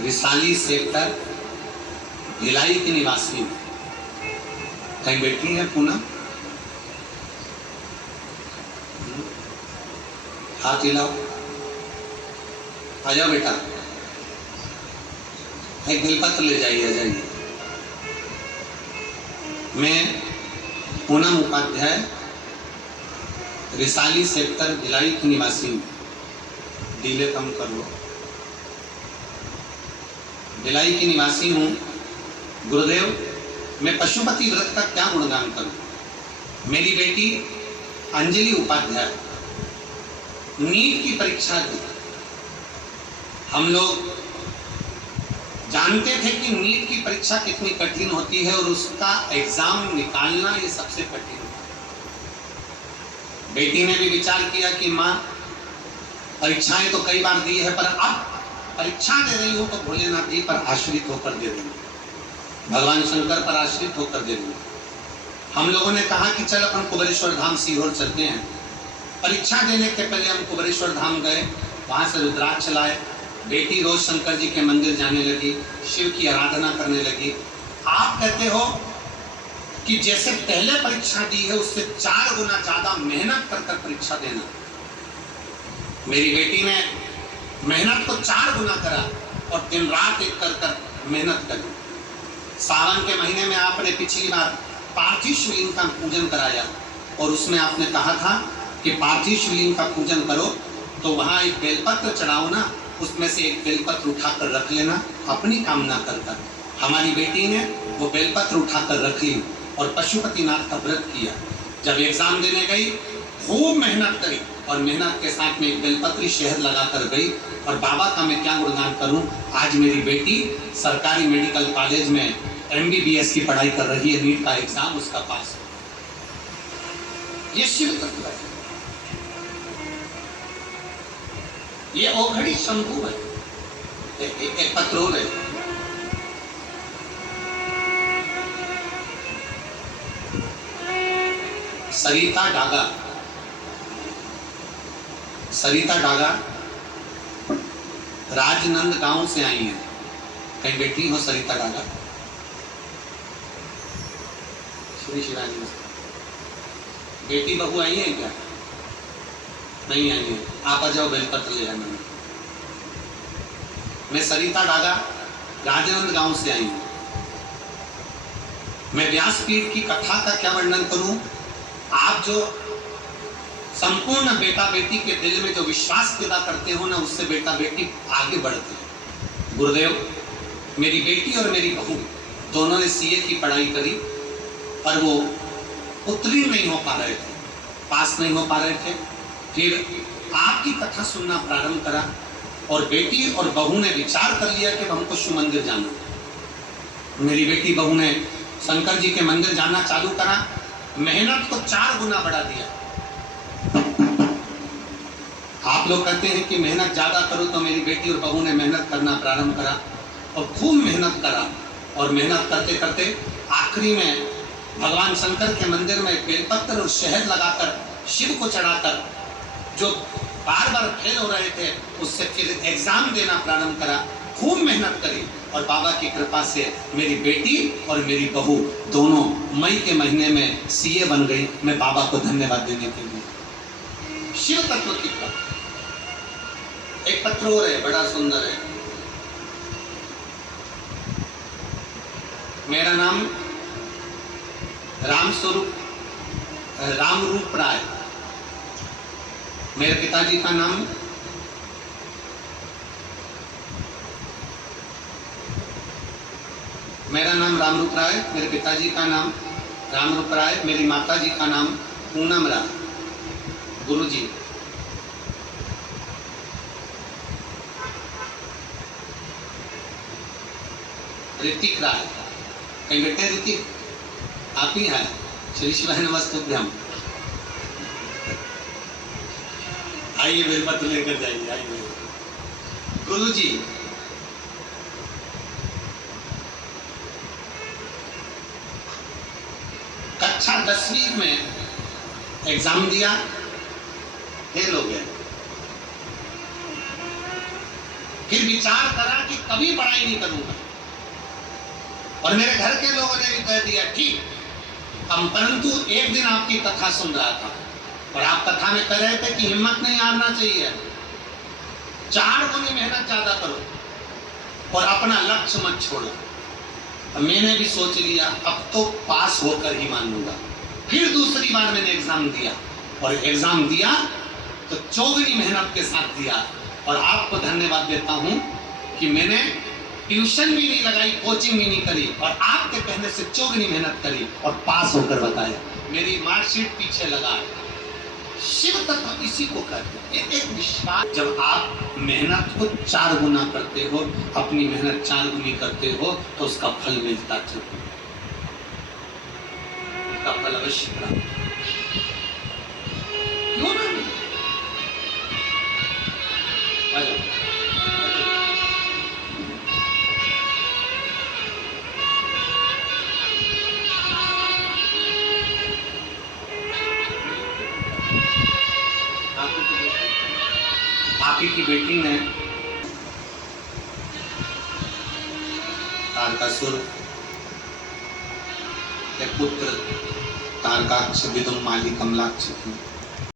Risali sector Bhilai की निवासी में कहीं बैठी है पूनम, हाथ हिलाओ, आ जाओ बेटा, एक बेलपत्र ले जाइए, आ जाइए। मैं पूनम उपाध्याय रिसाली सेक्टर भिलाई की निवासी हूँ। डीले कम कर लो। भिलाई की निवासी हूँ। गुरुदेव, मैं पशुपति व्रत का क्या गुणगान करूं। मेरी बेटी अंजलि उपाध्याय नीट की परीक्षा दी। हम लोग जानते थे कि नीट की परीक्षा कितनी कठिन होती है और उसका एग्जाम निकालना ये सबसे कठिन है। बेटी ने भी विचार किया कि माँ, परीक्षाएं तो कई बार दी है, पर अब परीक्षा दे रही हूं तो भोलेनाथ जी पर आश्रित होकर दे रही हूं, भगवान शंकर पर आश्रित होकर दे रही हूं। हम लोगों ने कहा कि चल अपन कुबेरेश्वर धाम सीहोर चलते हैं। परीक्षा देने के पहले हम कुबेरेश्वर धाम गए, वहां से रुद्राक्ष लाए। बेटी रोज शंकर जी के मंदिर जाने लगी, शिव की आराधना करने लगी। आप कहते हो कि जैसे पहले परीक्षा दी है उससे 4 गुना ज्यादा मेहनत कर कर परीक्षा देना। मेरी बेटी ने मेहनत को 4 गुना करा और दिन रात एक कर कर मेहनत करी। सावन के महीने में आपने पिछली बार पार्थिव शिवलिंग का पूजन कराया और उसमें आपने कहा था कि पार्थिव शिवलिंग का पूजन करो तो वहां एक बेलपत्र चढ़ाओ ना, उसमें से एक बेलपत्र उठाकर रख लेना अपनी कामना कर कर। हमारी बेटी ने वो बेलपत्र उठाकर रख ली और पशुपतिनाथ का व्रत किया। जब एग्जाम देने गई खूब मेहनत करी और मेहनत के साथ में एक बेलपत्री शहद लगाकर गई। और बाबा का मैं क्या गुणगान करूं, आज मेरी बेटी सरकारी मेडिकल कॉलेज में MBBS की पढ़ाई कर रही है, नीट का एग्जाम उसका पास। ये शिव तत्व है, ये ओघड़ी शंभू है, एक पत्रोल है। सरिता डागा, सरिता डागा राजनंद गांव से आई है। कहीं बैठी हो सरिता डागा? श्री शिवानी बेटी बहू आई है क्या? नहीं आई है। आप आ जाओ, बेलपत्र ले आना। मैं सरिता डागा राजनंद गांव से आई हूं। मैं व्यासपीठ की कथा का क्या वर्णन करूं। आप जो संपूर्ण बेटा बेटी के दिल में जो विश्वास पैदा करते हो ना, उससे बेटा बेटी आगे बढ़ते हैं। गुरुदेव, मेरी बेटी और मेरी बहू दोनों ने CA की पढ़ाई करी पर वो उत्तीर्ण नहीं हो पा रहे थे, पास नहीं हो पा रहे थे। फिर आपकी कथा सुनना प्रारंभ करा और बेटी और बहू ने विचार कर लिया कि हमको शिव मंदिर जाना। मेरी बेटी बहू ने शंकर जी के मंदिर जाना चालू करा, मेहनत को 4 गुना बढ़ा दिया। आप लोग कहते हैं कि मेहनत ज्यादा करो, तो मेरी बेटी और बहू ने मेहनत करना प्रारंभ करा और खूब मेहनत करा। और मेहनत करते करते आखिरी में भगवान शंकर के मंदिर में बेलपत्र और शहद लगाकर शिव को चढ़ाकर जो बार बार फेल हो रहे थे उससे फिर एग्जाम देना प्रारंभ करा। खूब मेहनत करी और बाबा की कृपा से मेरी बेटी और मेरी बहू दोनों मई के महीने में CA बन गई। मैं बाबा को धन्यवाद देने के लिए। शिव तत्व की कृपा। एक पत्र और है, बड़ा सुंदर है। मेरा नाम रामरूप राय। मेरे पिताजी का नाम रामरूप राय, मेरे पिताजी का नाम रामरूप राय, मेरी माताजी का नाम पूनम राय। गुरुजी ऋतिक राय। कहीं बैठे ऋतिक? आप ही हैं? श्री शिवाय नमस्तुभ्यम। आइए, बेलपत्र लेकर जाइए, आइए। गुरुजी कक्षा 10वीं में एग्जाम दिया, फेल हो गया। फिर विचार करा कि कभी पढ़ाई नहीं करूंगा। और मेरे घर के लोगों ने भी कह दिया ठीक, हम परंतु एक दिन आपकी कथा सुन रहा था और आप कथा में कह रहे थे कि हिम्मत नहीं हारना चाहिए, 4 गुनी मेहनत ज्यादा करो और अपना लक्ष्य मत छोड़ो। अब मैंने भी सोच लिया अब तो पास होकर ही मानूंगा। फिर दूसरी बार मैंने एग्जाम दिया और एग्जाम दिया तो चौगुनी मेहनत के साथ दिया। और आपको धन्यवाद देता हूं कि मैंने ट्यूशन भी नहीं लगाई, कोचिंग भी नहीं करी और आपके कहने से चौगुनी मेहनत करी और पास होकर बताया। मेरी मार्कशीट पीछे लगा है। शिव तत्व इसी को कहते हैं, एक विश्वास। जब आप मेहनत को 4 गुना करते हो, अपनी मेहनत 4 गुनी करते हो तो उसका फल मिलता जरूर, उसका फल अवश्य प्राप्त क्यों ना मिले। आपी की बेटी ने तारकासुर के पुत्र तारकाक्ष विदुम माली कमलाक्ष